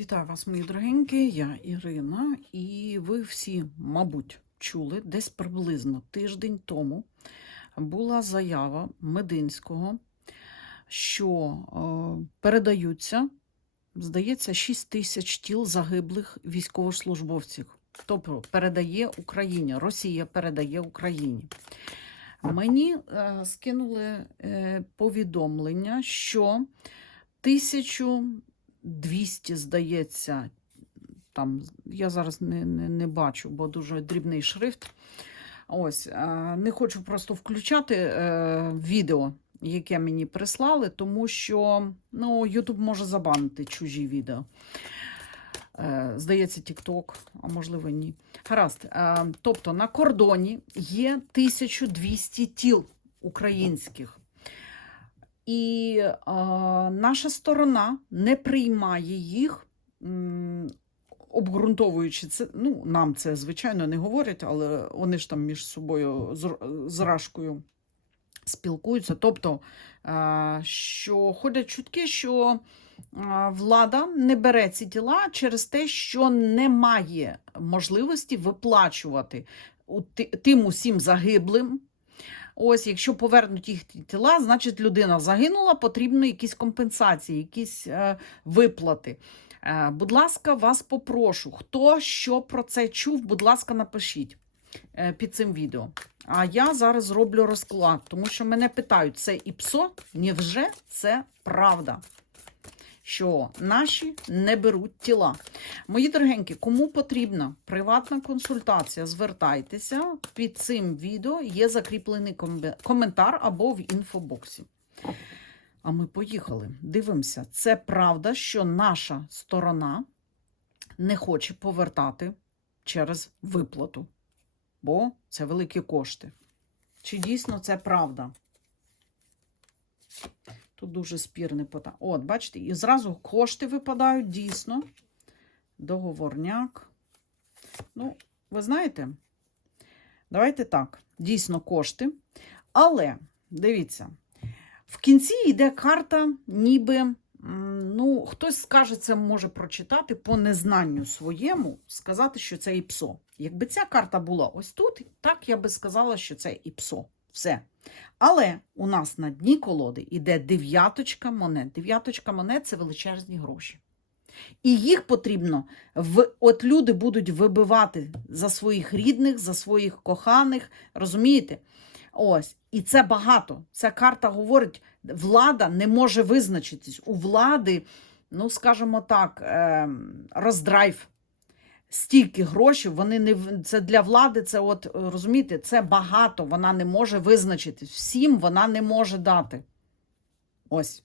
Вітаю вас, мої дорогенькі, я Ірина, і ви всі, мабуть, чули десь приблизно тиждень тому була заява Мединського, що е, передаються, здається, 6 тисяч тіл загиблих військовослужбовців. Тобто передає Україні, Росія передає Україні. Мені е, скинули е, повідомлення, що тисячу 200, здається, там, я зараз не, не, не бачу, бо дуже дрібний шрифт. Ось, е, не хочу просто включати е, відео, яке мені прислали, тому що ну, YouTube може забанити чужі відео. Е, Здається, TikTok, а можливо, ні. Гаразд. Тобто на кордоні є 1200 тіл українських. І е, наша сторона не приймає їх, обґрунтовуючи це. Ну, нам це, звичайно, не говорять, але вони ж там між собою з, Рашкою спілкуються. Тобто, е, що ходять чутки, що е, влада не бере ці тіла через те, що немає можливості виплачувати ти- тим усім загиблим. Ось, якщо повернуть їх тіла, значить людина загинула, потрібно якісь компенсації, якісь е, виплати. Е, будь ласка, вас попрошу, хто що про це чув, будь ласка, напишіть е, під цим відео. А я зараз зроблю розклад, тому що мене питають, це і псо? Невже це правда? Що наші не беруть тіла. Мої дорогенькі, кому потрібна приватна консультація, звертайтеся. Під цим відео є закріплений коментар або в інфобоксі. А ми поїхали. Дивимося, це правда, що наша сторона не хоче повертати через виплату, бо це великі кошти. Чи дійсно це правда? Тут дуже спірне питання. От, бачите, і зразу кошти випадають дійсно. Договорняк. Ну, ви знаєте, давайте так, дійсно кошти. Але дивіться, в кінці йде карта, ніби, ну, хтось скаже, це може прочитати по незнанню своєму, сказати, що це ІПСО. Якби ця карта була ось тут, так я би сказала, що це ІПСО. Все. Але у нас на дні колоди йде дев'яточка монет. Дев'яточка монет це величезні гроші. І їх потрібно в от люди будуть вибивати за своїх рідних, за своїх коханих, розумієте? Ось, і це багато. Ця карта говорить, влада не може визначитись. У влади, ну скажімо так, ем, роздрайв. Стільки грошей, вони не це для влади. Це от розумієте, це багато. Вона не може визначитись. Всім вона не може дати. Ось.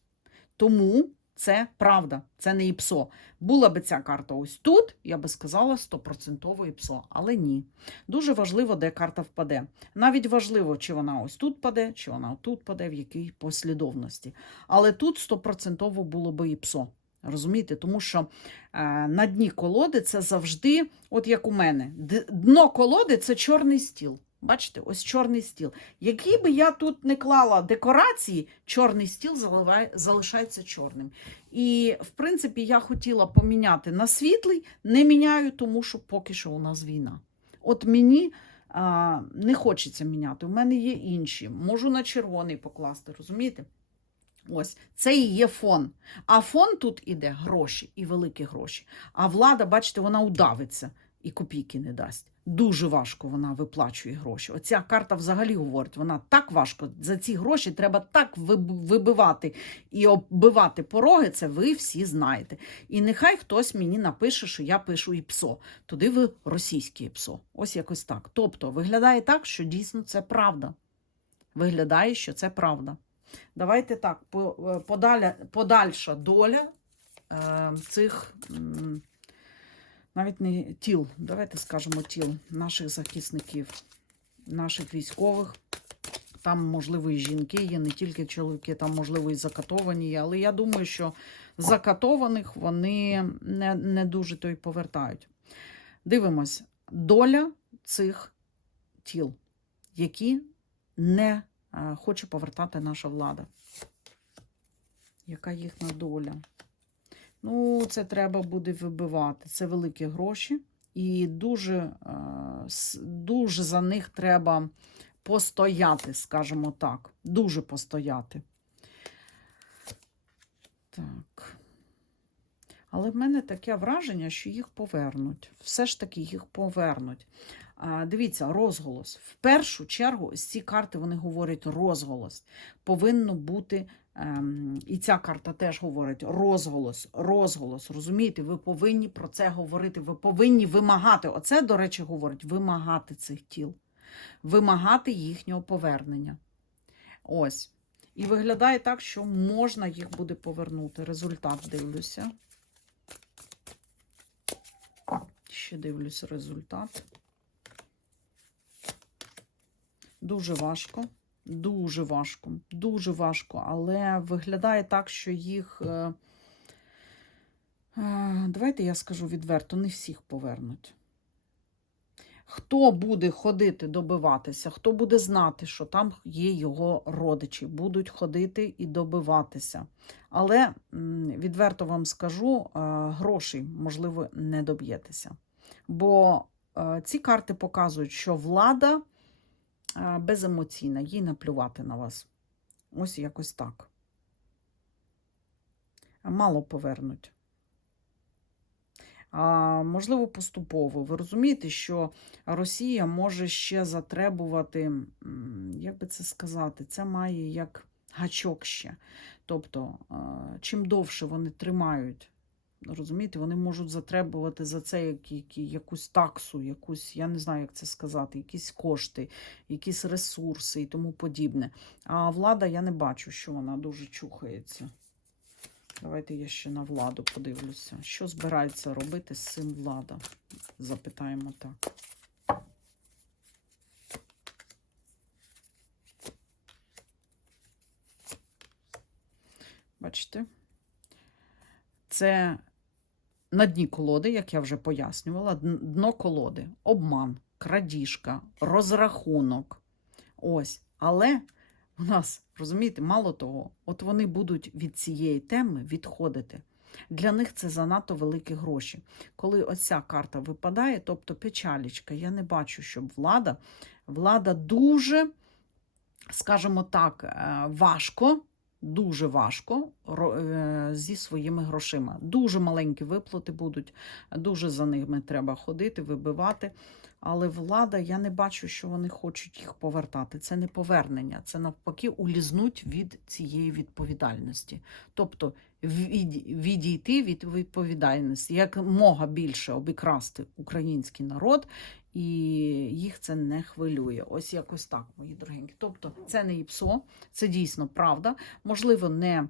Тому це правда, це не ІПСО. Була би ця карта ось тут, я би сказала 100% ІПСО, але ні. Дуже важливо, де карта впаде. Навіть важливо, чи вона ось тут паде, чи вона тут паде, в якій послідовності. Але тут 100% було би ІПСО. Розумієте, тому що е, на дні колоди це завжди, от як у мене, дно колоди це чорний стіл. Бачите, ось чорний стіл. Який би я тут не клала декорації, чорний стіл заливає, залишається чорним. І, в принципі, я хотіла поміняти на світлий, не міняю, тому що поки що у нас війна. От мені а, не хочеться міняти. У мене є інші. Можу на червоний покласти, розумієте? Ось це і є фон. А фон тут іде гроші і великі гроші. А влада, бачите, вона удавиться і копійки не дасть. Дуже важко вона виплачує гроші. Оця карта взагалі говорить, вона так важко. За ці гроші треба так вибивати і оббивати пороги. Це ви всі знаєте. І нехай хтось мені напише, що я пишу ІПСО. Туди ви російське ІПСО. Ось якось так. Тобто виглядає так, що дійсно це правда. Виглядає, що це правда. Давайте так, е, подаля, подальша доля е, цих навіть не тіл, давайте скажемо тіл наших захисників, наших військових. Там, можливо, і жінки є, не тільки чоловіки, там, можливо, і закатовані є. Але я думаю, що закатованих вони не, не дуже то й повертають. Дивимось, доля цих тіл, які не хоче повертати наша влада. Яка їхня доля? Ну, це треба буде вибивати. Це великі гроші, і дуже, е, дуже за них треба постояти, скажімо так. Дуже постояти. Так. Але в мене таке враження, що їх повернуть. Все ж таки їх повернуть. Дивіться, розголос. В першу чергу ось ці карти вони говорять розголос. Повинно бути, ем, і ця карта теж говорить розголос, розголос. Розумієте, ви повинні про це говорити, ви повинні вимагати. Оце, до речі, говорить, вимагати цих тіл, вимагати їхнього повернення. Ось. І виглядає так, що можна їх буде повернути. Результат дивлюся. Ще дивлюсь результат. Дуже важко, дуже важко, дуже важко, але виглядає так, що їх. е, е, Давайте я скажу відверто, не всіх повернуть. Хто буде ходити добиватися, хто буде знати, що там є його родичі, будуть ходити і добиватися. Але відверто вам скажу, е, грошей, можливо, не доб'єтеся. Бо ці карти показують, що влада беземоційна, їй наплювати на вас. Ось якось так. Мало повернуть. А, можливо, поступово. Ви розумієте, що Росія може ще затребувати, як би це сказати, це має як гачок ще. Тобто, чим довше вони тримають, розумієте, вони можуть затребувати за це які, які, якусь таксу, якусь, я не знаю, як це сказати, якісь кошти, якісь ресурси і тому подібне. А влада, я не бачу, що вона дуже чухається. Давайте я ще на владу подивлюся. Що збирається робити з цим влада? Запитаємо так. Бачите? Це на дні колоди, як я вже пояснювала, дно колоди, обман, крадіжка, розрахунок. Ось. Але у нас, розумієте, мало того, от вони будуть від цієї теми відходити. Для них це занадто великі гроші. Коли оця карта випадає, тобто печалічка, я не бачу, щоб влада, влада дуже, скажімо так, е, важко, дуже важко е, зі своїми грошима. Дуже маленькі виплати будуть, дуже за ними треба ходити, вибивати. Але влада, я не бачу, що вони хочуть їх повертати. Це не повернення, це навпаки улізнуть від цієї відповідальності. Тобто від, відійти від відповідальності, як мога більше обікрасти український народ, і їх це не хвилює. Ось якось так, мої дорогенькі. Тобто, це не ІПСО, це дійсно правда. Можливо, не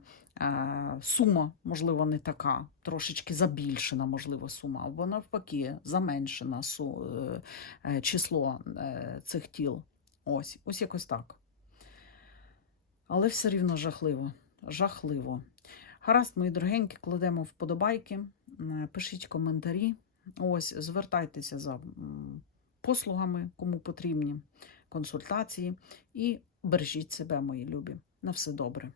сума, можливо, не така, трошечки забільшена, можливо, сума, або навпаки, заменшена е, е, число е, цих тіл. Ось, ось якось так. Але все рівно жахливо. Жахливо. Гаразд, мої дорогенькі, кладемо вподобайки, пишіть коментарі. Ось, звертайтеся за послугами, кому потрібні консультації. І бережіть себе, мої любі. На все добре.